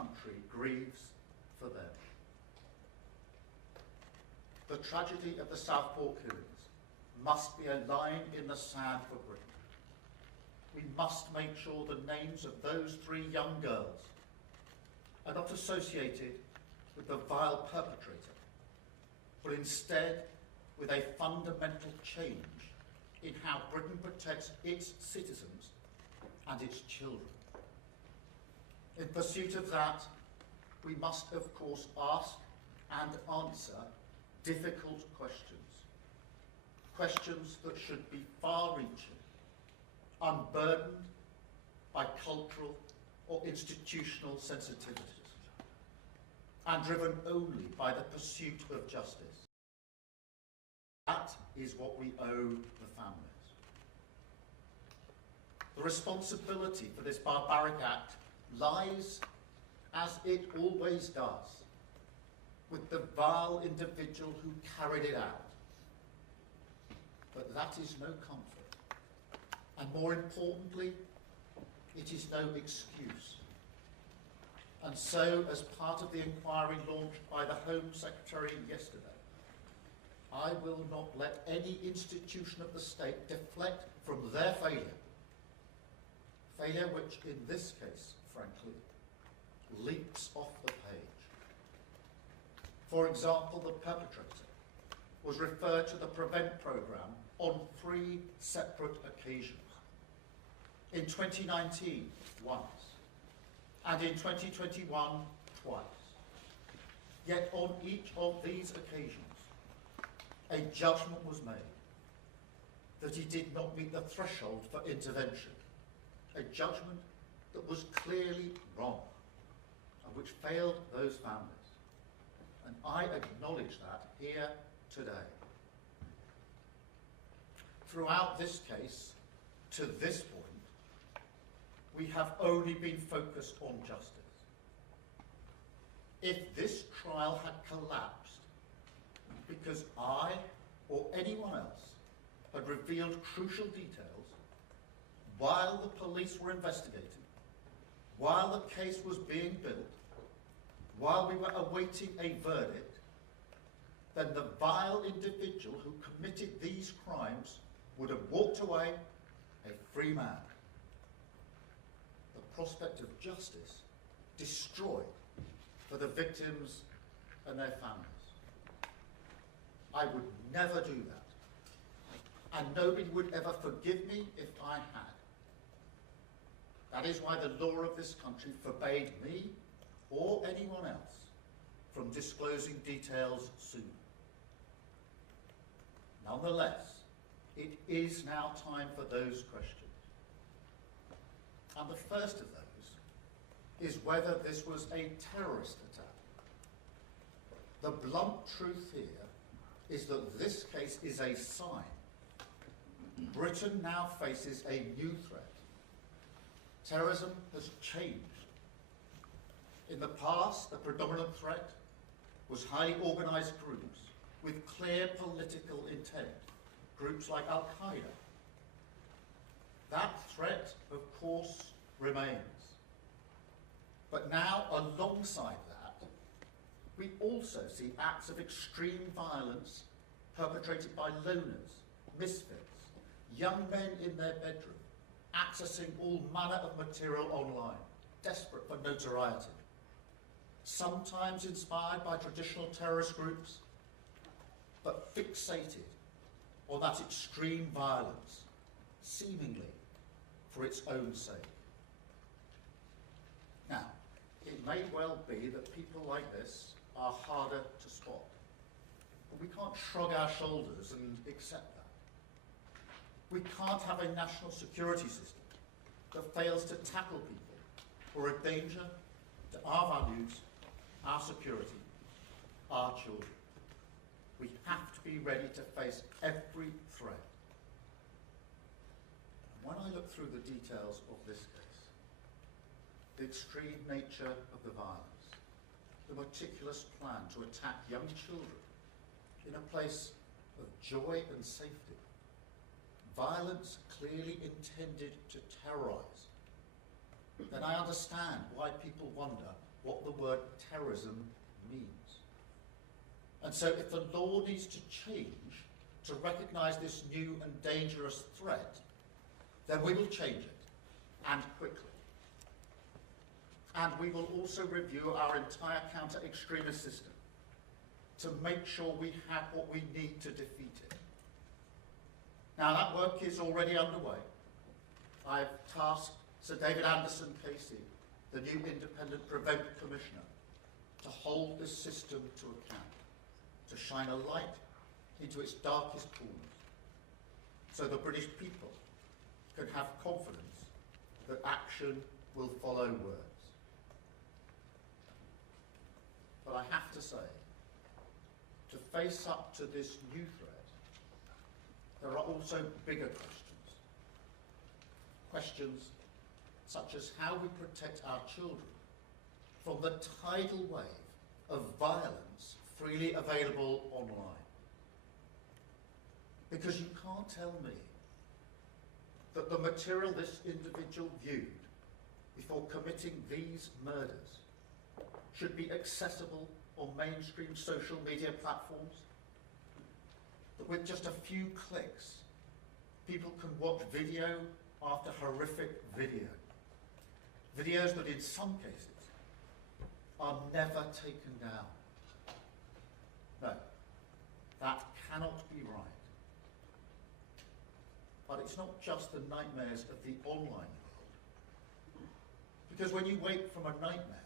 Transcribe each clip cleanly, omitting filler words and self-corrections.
country grieves for them. The tragedy of the Southport killings must be a line in the sand for Britain. We must make sure the names of those 3 young girls are not associated with the vile perpetrator, but instead with a fundamental change in how Britain protects its citizens and its children. In pursuit of that, we must, of course, ask and answer difficult questions. Questions that should be far-reaching, unburdened by cultural or institutional sensitivities, and driven only by the pursuit of justice. That is what we owe the families. The responsibility for this barbaric act lies, as it always does, with the vile individual who carried it out. But that is no comfort. And more importantly, it is no excuse. And so, as part of the inquiry launched by the Home Secretary yesterday, I will not let any institution of the state deflect from their failure. Failure which, in this case, frankly, leaps off the page. For example, the perpetrator was referred to the PREVENT programme on 3 separate occasions. In 2019, once, and in 2021, twice. Yet on each of these occasions, a judgment was made that he did not meet the threshold for intervention, a judgment that was clearly wrong and which failed those families. And I acknowledge that here today. Throughout this case, to this point, we have only been focused on justice. If this trial had collapsed because I or anyone else had revealed crucial details while the police were investigating, while the case was being built, while we were awaiting a verdict, then the vile individual who committed these crimes would have walked away a free man. The prospect of justice destroyed for the victims and their families. I would never do that, and nobody would ever forgive me if I had. That is why the law of this country forbade me or anyone else from disclosing details soon. Nonetheless, it is now time for those questions. And the first of those is whether this was a terrorist attack. The blunt truth here is that this case is a sign. Britain now faces a new threat. Terrorism has changed. In the past, the predominant threat was highly organised groups with clear political intent, groups like Al-Qaeda. That threat, of course, remains. But now, alongside that, we also see acts of extreme violence perpetrated by loners, misfits, young men in their bedroom, accessing all manner of material online, desperate for notoriety. Sometimes inspired by traditional terrorist groups, but fixated on that extreme violence, seemingly for its own sake. Now, it may well be that people like this are harder to spot, but we can't shrug our shoulders and accept that. We can't have a national security system that fails to tackle people who are a danger to our values, our security, our children. We have to be ready to face every threat. When I look through the details of this case, the extreme nature of the violence, the meticulous plan to attack young children in a place of joy and safety, violence clearly intended to terrorise, then I understand why people wonder what the word terrorism means. And so if the law needs to change to recognise this new and dangerous threat, then we will change it, and quickly. And we will also review our entire counter-extremist system to make sure we have what we need to defeat it. Now, that work is already underway. I've tasked Sir David Anderson KC, the new Independent Prevent Commissioner, to hold this system to account, to shine a light into its darkest corners, so the British people can have confidence that action will follow words. But I have to say, to face up to this new threat, there are also bigger questions. Questions such as how we protect our children from the tidal wave of violence freely available online. Because you can't tell me that the material this individual viewed before committing these murders should be accessible on mainstream social media platforms, that with just a few clicks people can watch video after horrific video, videos that in some cases are never taken down. No, that cannot be right. But it's not just the nightmares of the online world. Because when you wake from a nightmare,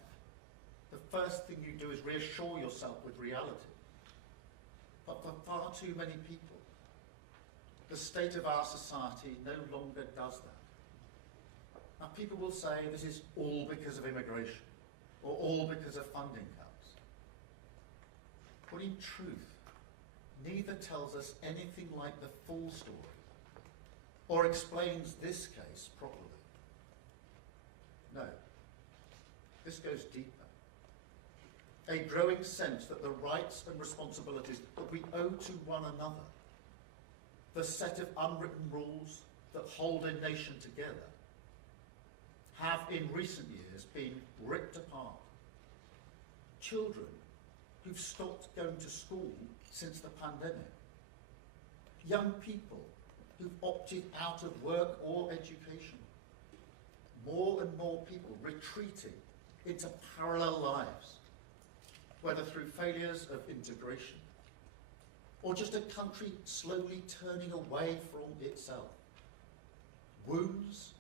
the first thing you do is reassure yourself with reality. But for far too many people, the state of our society no longer does that. Now, people will say this is all because of immigration, or all because of funding cuts. But in truth, neither tells us anything like the full story, or explains this case properly. No, this goes deeper. A growing sense that the rights and responsibilities that we owe to one another, the set of unwritten rules that hold a nation together, have in recent years been ripped apart. Children who've stopped going to school since the pandemic. Young people who've opted out of work or education. More and more people retreating into parallel lives, whether through failures of integration or just a country slowly turning away from itself. Wounds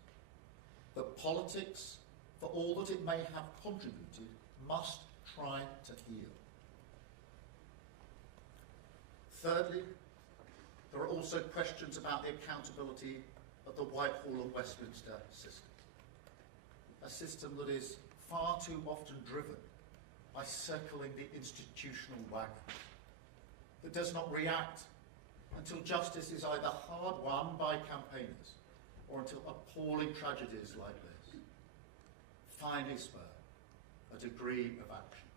that politics, for all that it may have contributed, must try to heal. Thirdly, there are also questions about the accountability of the Whitehall and Westminster system. A system that is far too often driven by circling the institutional wagon, that does not react until justice is either hard won by campaigners or until appalling tragedies like this finally spur a degree of action.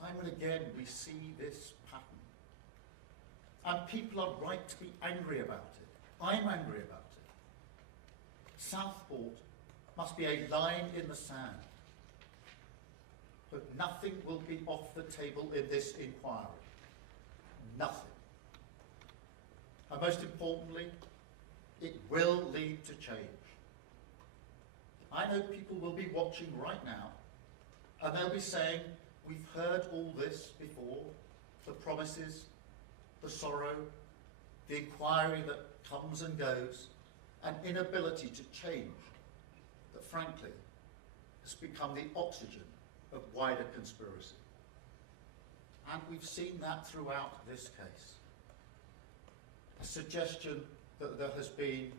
Time and again we see this pattern. And people are right to be angry about it. I'm angry about it. Southport must be a line in the sand. But nothing will be off the table in this inquiry. Nothing. And most importantly, it will lead to change. I know people will be watching right now, and they'll be saying, we've heard all this before, the promises, the sorrow, the inquiry that comes and goes, an inability to change that frankly has become the oxygen of wider conspiracy. And we've seen that throughout this case. A suggestion that there has been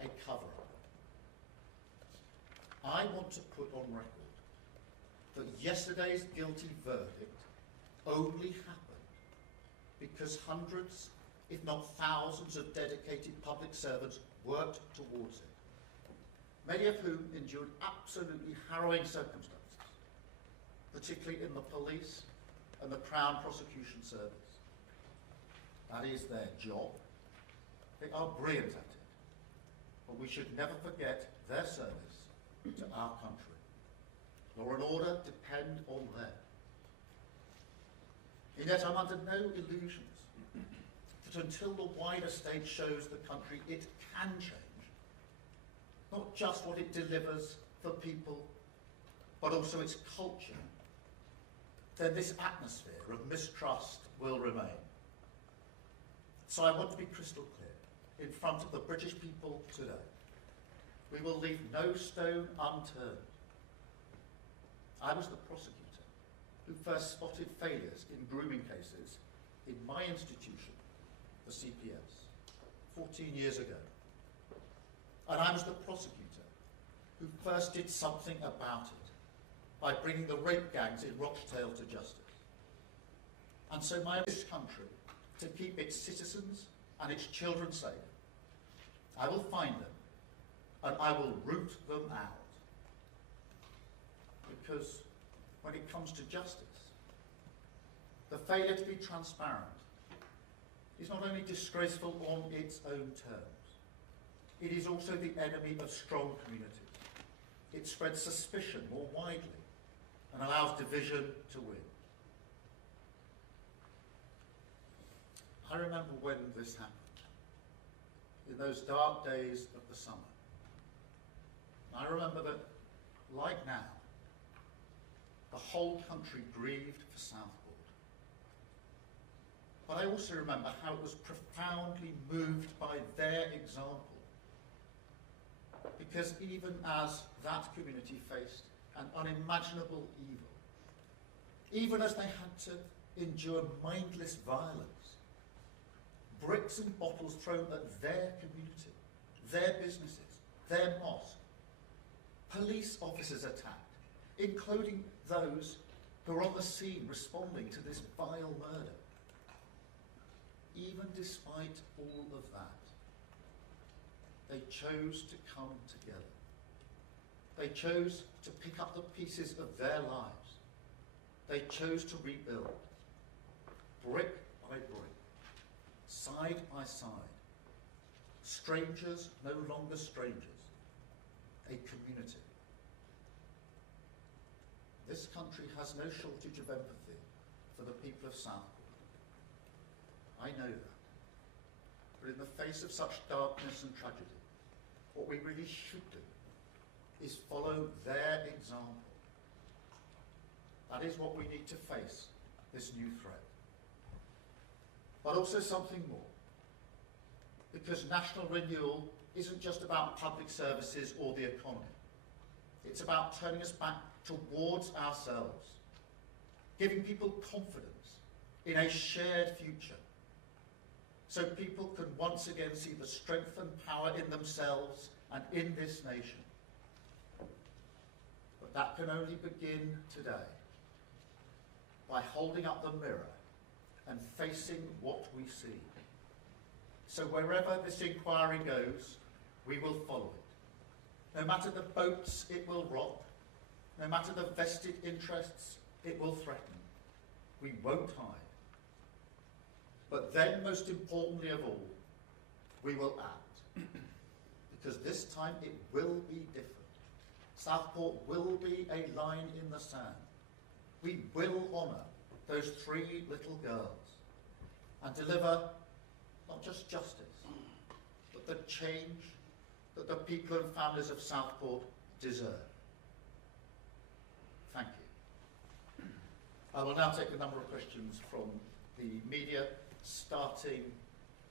a cover-up. I want to put on record that yesterday's guilty verdict only happened because hundreds, if not thousands, of dedicated public servants worked towards it, many of whom endured absolutely harrowing circumstances, particularly in the police and the Crown Prosecution Service. That is their job. They are brilliant at it. but we should never forget their service to our country. Law and order depend on them. And yet I'm under no illusions that until the wider state shows the country it can change, not just what it delivers for people, but also its culture, then this atmosphere of mistrust will remain. So I want to be crystal clear in front of the British people today. We will leave no stone unturned. I was the prosecutor who first spotted failures in grooming cases in my institution, the CPS, 14 years ago. And I was the prosecutor who first did something about it by bringing the rape gangs in Rochdale to justice. And so this country, to keep its citizens and its children safe, I will find them and I will root them out. Because when it comes to justice, the failure to be transparent is not only disgraceful on its own terms, it is also the enemy of strong communities. It spreads suspicion more widely and allows division to win. I remember when this happened, in those dark days of the summer. I remember that, like now, the whole country grieved for Southport. But I also remember how it was profoundly moved by their example. Because even as that community faced an unimaginable evil, even as they had to endure mindless violence, bricks and bottles thrown at their community, their businesses, their mosque, police officers attacked, including those who were on the scene responding to this vile murder. Even despite all of that, they chose to come together. They chose to pick up the pieces of their lives. They chose to rebuild, brick by brick, side by side. Strangers no longer strangers, a community. This country has no shortage of empathy for the people of Southport. I know that. But in the face of such darkness and tragedy, what we really should do is follow their example. That is what we need to face this new threat. But also something more. Because national renewal isn't just about public services or the economy. It's about turning us back towards ourselves, giving people confidence in a shared future, so people can once again see the strength and power in themselves and in this nation. But that can only begin today, by holding up the mirror and facing what we see. So wherever this inquiry goes, we will follow it. No matter the boats it will rock, no matter the vested interests it will threaten, we won't hide. But then, most importantly of all, we will act. Because this time it will be different. Southport will be a line in the sand. We will honour those 3 little girls and deliver not just justice, but the change that the people and families of Southport deserve. Thank you. I will now take a number of questions from the media, starting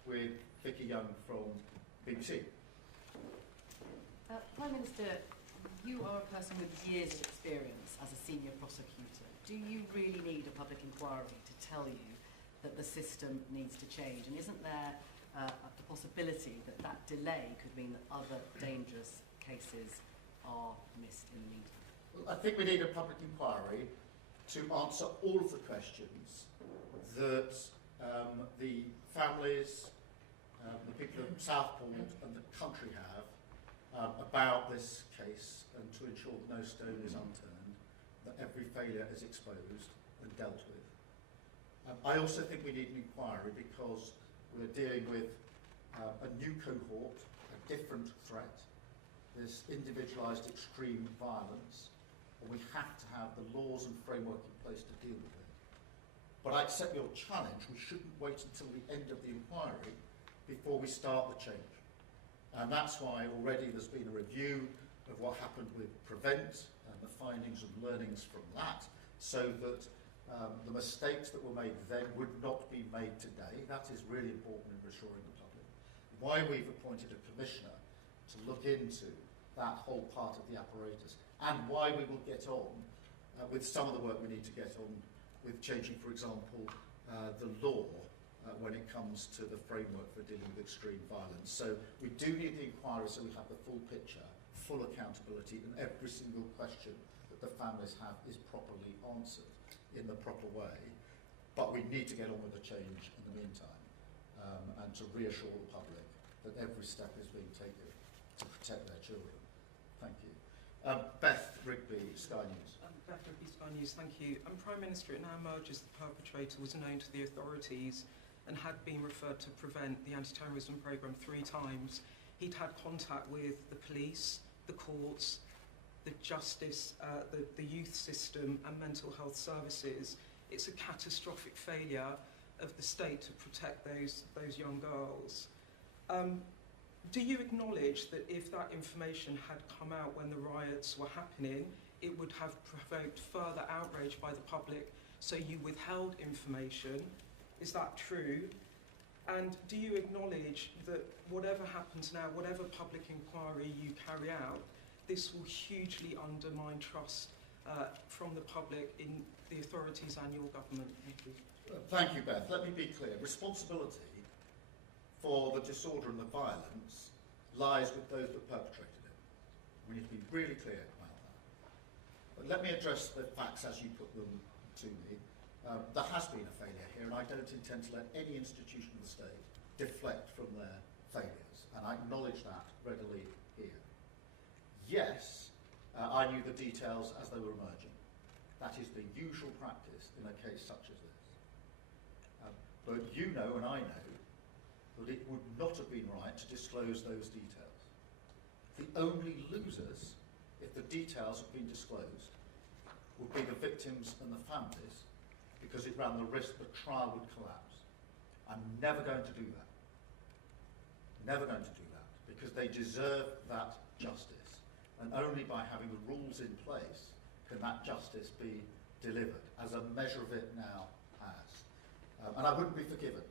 with Vicky Young from BBC. Prime Minister, you are a person with years of experience as a senior prosecutor. Do you really need a public inquiry to tell you that the system needs to change? And isn't there the possibility that that delay could mean that other dangerous cases are missed in the meantime? Well, I think we need a public inquiry to answer all of the questions that the families, the people of Southport and the country have about this case, and to ensure that no stone is unturned, that every failure is exposed and dealt with. I also think we need an inquiry because we're dealing with a new cohort, a different threat, this individualised extreme violence, and we have to have the laws and framework in place to deal with it. But I accept your challenge. We shouldn't wait until the end of the inquiry before we start the change. And that's why already there's been a review of what happened with Prevent and the findings and learnings from that, so that the mistakes that were made then would not be made today. That is really important in reassuring the public. Why we've appointed a commissioner to look into that whole part of the apparatus, and why we will get on with some of the work we need to get on with changing, for example, the law when it comes to the framework for dealing with extreme violence. So we do need the inquiry so we have the full picture, full accountability, and every single question that the families have is properly answered in the proper way. But we need to get on with the change in the meantime, and to reassure the public that every step is being taken to protect their children. Thank you. Beth Rigby, Sky News. Beth Rigby, Sky News, thank you. Prime Minister, it now emerges the perpetrator was known to the authorities and had been referred to Prevent, the anti-terrorism programme, 3 times. He'd had contact with the police, the courts, the justice, the youth system and mental health services. It's a catastrophic failure of the state to protect those young girls. Do you acknowledge that if that information had come out when the riots were happening, it would have provoked further outrage by the public, so you withheld information? Is that true? And do you acknowledge that whatever happens now, whatever public inquiry you carry out, this will hugely undermine trust from the public in the authorities and your government? Thank you. Thank you, Beth. Let me be clear. Responsibility for the disorder and the violence lies with those that perpetrated it. We need to be really clear about that. But let me address the facts as you put them to me. There has been a failure here, and I don't intend to let any institution of the state deflect from their failures, and I acknowledge that readily here. Yes, I knew the details as they were emerging. That is the usual practice in a case such as this. But you know, and I know, that it would not have been right to disclose those details. The only losers, if the details had been disclosed, would be the victims and the families, because it ran the risk the trial would collapse. I'm never going to do that. Never going to do that, because they deserve that justice. And only by having the rules in place can that justice be delivered, as a measure of it now has. And I wouldn't be forgiven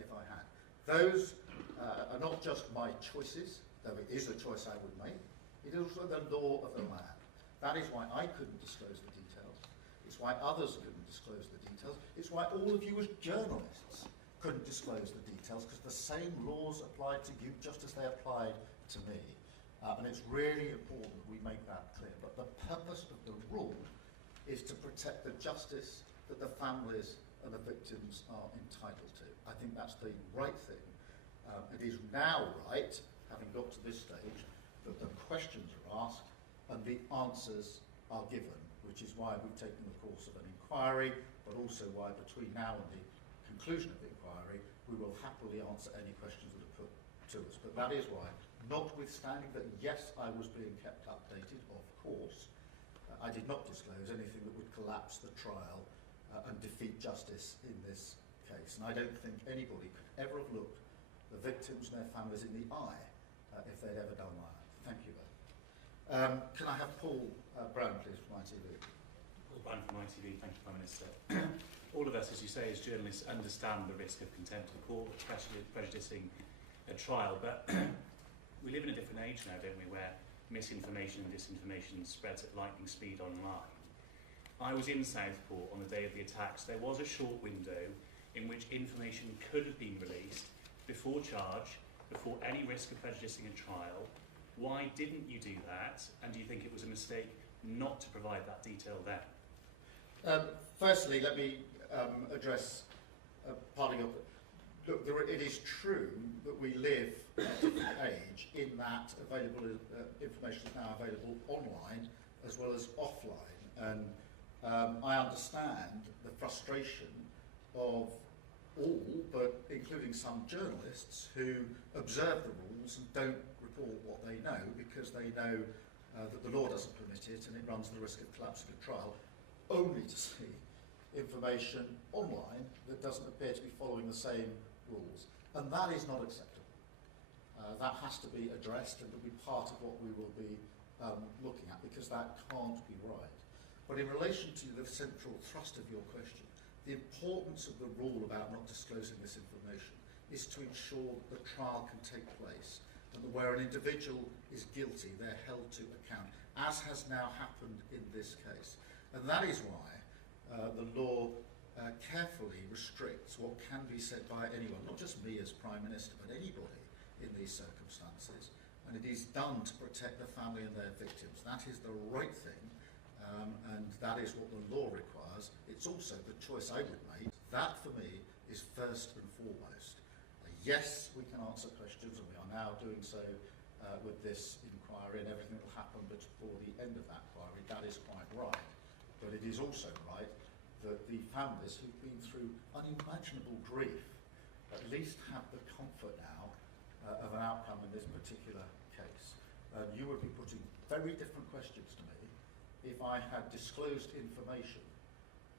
if I had. Those are not just my choices, though it is a choice I would make. It is also the law of the land. That is why I couldn't disclose the details. It's why others couldn't disclose the details. It's why all of you as journalists couldn't disclose the details, because the same laws applied to you just as they applied to me. And it's really important that we make that clear. But the purpose of the rule is to protect the justice that the families and the victims are entitled to. I think that's the right thing. It is now right, having got to this stage, that the questions are asked and the answers are given, which is why we've taken the course of an inquiry, but also why between now and the conclusion of the inquiry, we will happily answer any questions that are put to us. But that is why, notwithstanding that, yes, I was being kept updated, of course, I did not disclose anything that would collapse the trial and defeat justice in this case. And I don't think anybody could ever have looked the victims and their families in the eye if they'd ever done that. Thank you, Ben. Can I have Paul Brown, please, from ITV? Paul Brown from ITV. Thank you, Prime Minister. All of us, as you say, as journalists, understand the risk of contempt of court, prejudicing a trial, but we live in a different age now, don't we, where misinformation and disinformation spreads at lightning speed online. I was in Southport on the day of the attacks. There was a short window in which information could have been released before charge, before any risk of prejudicing a trial. Why didn't you do that? And do you think it was a mistake not to provide that detail then? Firstly, let me address parting up. Look, it is true that we live at a different age in that information is now available online as well as offline. And I understand the frustration of all, but including some journalists who observe the rules and don't report what they know because they know that the law doesn't permit it and it runs the risk of collapsing a trial, only to see information online that doesn't appear to be following the same rules. And that is not acceptable. That has to be addressed and will be part of what we will be looking at, because that can't be right. But in relation to the central thrust of your question, the importance of the rule about not disclosing this information is to ensure that the trial can take place and that where an individual is guilty, they're held to account, as has now happened in this case. And that is why the law carefully restricts what can be said by anyone, not just me as Prime Minister, but anybody in these circumstances. And it is done to protect the family and their victims. That is the right thing, and that is what the law requires. It's also the choice I would make. That, for me, is first and foremost. Yes, we can answer questions, and we are now doing so with this inquiry, and everything that will happen before the end of that inquiry. That is quite right. But it is also right that the families who've been through unimaginable grief at least have the comfort now of an outcome in this particular case. You would be putting very different questions to me if I had disclosed information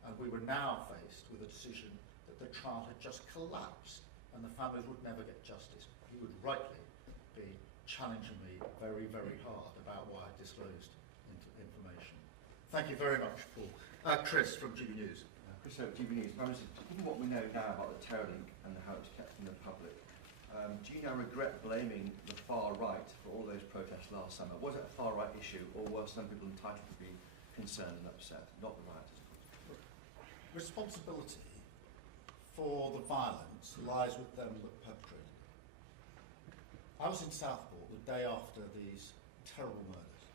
and we were now faced with a decision that the trial had just collapsed and the families would never get justice. You would rightly be challenging me very, very hard about why I disclosed information. Thank you very much, Paul. Chris from GB News. Chris over GB News. Given what we know now about the terror link and how it's kept from the public, do you now regret blaming the far right for all those protests last summer? Was it a far right issue, or were some people entitled to be concerned and upset, not the rioters? Responsibility for the violence lies with them that perpetrated it. I was in Southport the day after these terrible murders.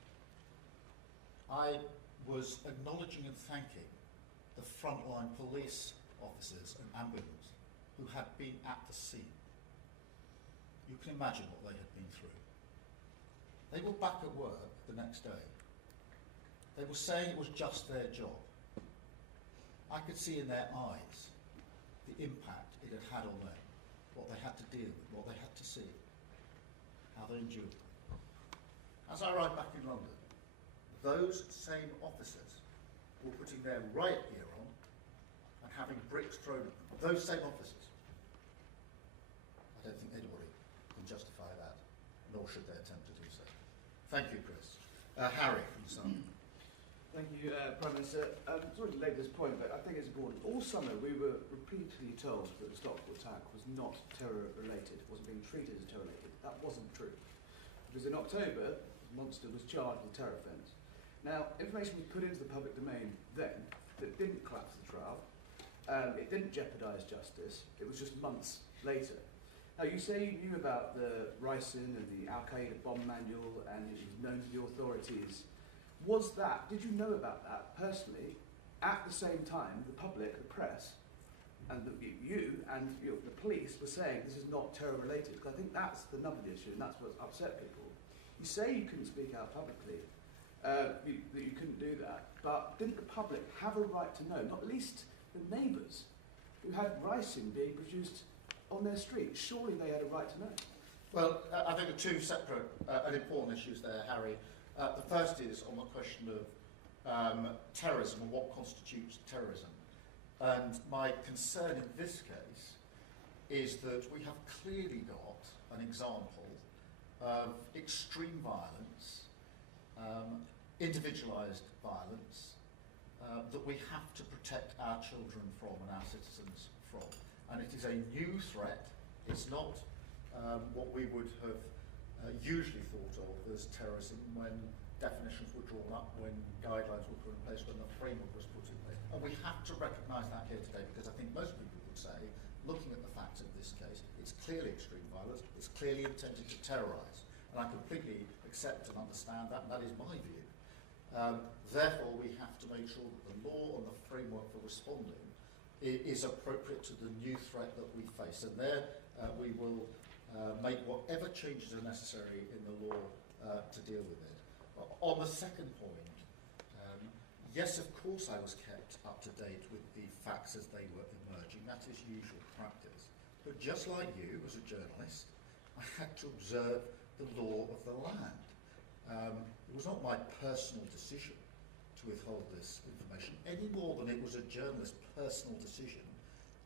I was acknowledging and thanking the frontline police officers and ambulance who had been at the scene. You can imagine what they had been through. They were back at work the next day. They were saying it was just their job. I could see in their eyes the impact it had had on them, what they had to deal with, what they had to see, how they endured it. As I arrived back in London, those same officers were putting their riot gear on and having bricks thrown at them. Those same officers. I don't think anybody can justify that, nor should they attempt to do so. Thank you, Chris. Harry from Sun. Thank you, Prime Minister. Sorry to labour this point, but I think it's important. All summer we were repeatedly told that the Southport attack was not terror-related, wasn't being treated as terror-related. That wasn't true. Because in October, the monster was charged with terror offence. Now, information was put into the public domain then that didn't collapse the trial. It didn't jeopardise justice. It was just months later. Now, you say you knew about the ricin and the Al-Qaeda bomb manual and it was known to the authorities. Did you know about that personally at the same time the public, the press, and you and the police were saying this is not terror related? Because I think that's the nub of the issue and that's what's upset people. You say you couldn't speak out publicly, that you couldn't do that, but didn't the public have a right to know, not least the neighbours who had ricin being produced on their street? Surely they had a right to know. Well, I think there are two separate and important issues there, Harry. The first is on the question of terrorism and what constitutes terrorism. And my concern in this case is that we have clearly got an example of extreme violence, individualised violence, that we have to protect our children from and our citizens from. And it is a new threat. It's not what we would have usually thought of as terrorism when definitions were drawn up, when guidelines were put in place, when the framework was put in place. And we have to recognise that here today, because I think most people would say, looking at the facts of this case, it's clearly extreme violence, it's clearly intended to terrorise. And I completely accept and understand that, and that is my view. Therefore, we have to make sure that the law and the framework for responding is appropriate to the new threat that we face. And there we will make whatever changes are necessary in the law to deal with it. On the second point, yes, of course I was kept up to date with the facts as they were emerging. That is usual practice. But just like you, as a journalist, I had to observe the law of the land. It was not my personal decision to withhold this information, any more than it was a journalist's personal decision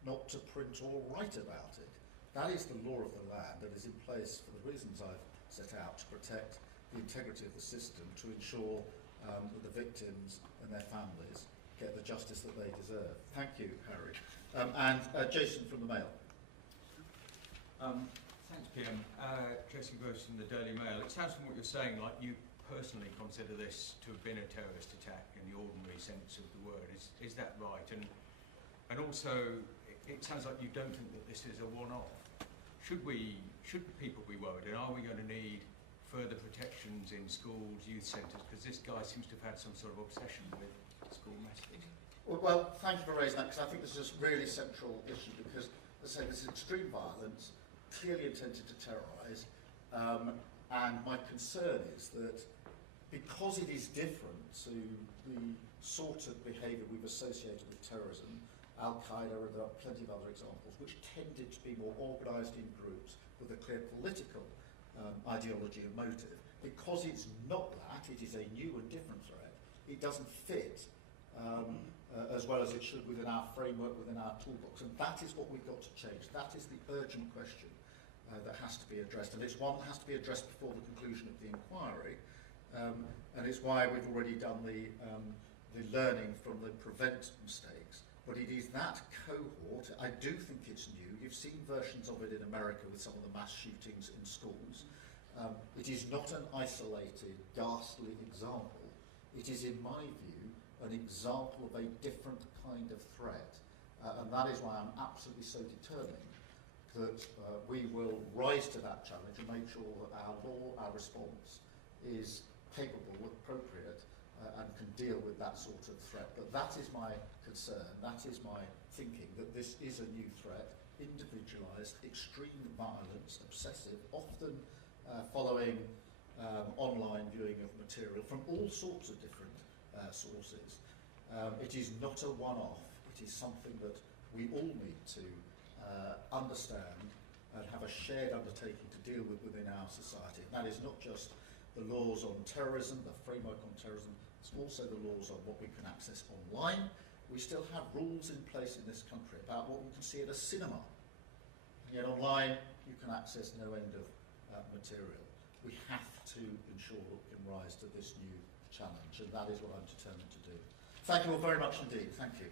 not to print or write about it. That is the law of the land that is in place for the reasons I've set out, to protect the integrity of the system, to ensure that the victims and their families get the justice that they deserve. Thank you, Harry. And Jason from the Mail. Thanks, PM. Jason Gross from the Daily Mail. It sounds from what you're saying like you personally consider this to have been a terrorist attack in the ordinary sense of the word. Is that right? And also, it sounds like you don't think that this is a one-off. Should people be worried? And are we going to need further protections in schools, youth centres? Because this guy seems to have had some sort of obsession with school messages. Well, thank you for raising that, because I think this is a really central issue, because, as I say, this is extreme violence, clearly intended to terrorise, and my concern is that because it is different to the sort of behaviour we've associated with terrorism, Al-Qaeda, and there are plenty of other examples, which tended to be more organised in groups with a clear political ideology and motive. Because it's not that, it is a new and different threat, it doesn't fit as well as it should within our framework, within our toolbox. And that is what we've got to change. That is the urgent question that has to be addressed. And it's one that has to be addressed before the conclusion of the inquiry. And it's why we've already done the learning from the prevent mistakes. But it is that cohort, I do think it's new. You've seen versions of it in America with some of the mass shootings in schools. It is not an isolated, ghastly example. It is, in my view, an example of a different kind of threat. And that is why I'm absolutely so determined that we will rise to that challenge and make sure that our law, our response, is capable, appropriate, and can deal with that sort of threat. But that is my concern, that is my thinking, that this is a new threat, individualised, extreme violence, obsessive, often following online viewing of material from all sorts of different sources. It is not a one-off, it is something that we all need to understand and have a shared undertaking to deal with within our society. And that is not just the laws on terrorism, the framework on terrorism, it's also the laws on what we can access online. We still have rules in place in this country about what we can see at a cinema. And yet online, you can access no end of material. We have to ensure that we can rise to this new challenge, and that is what I'm determined to do. Thank you all very much indeed. Thank you.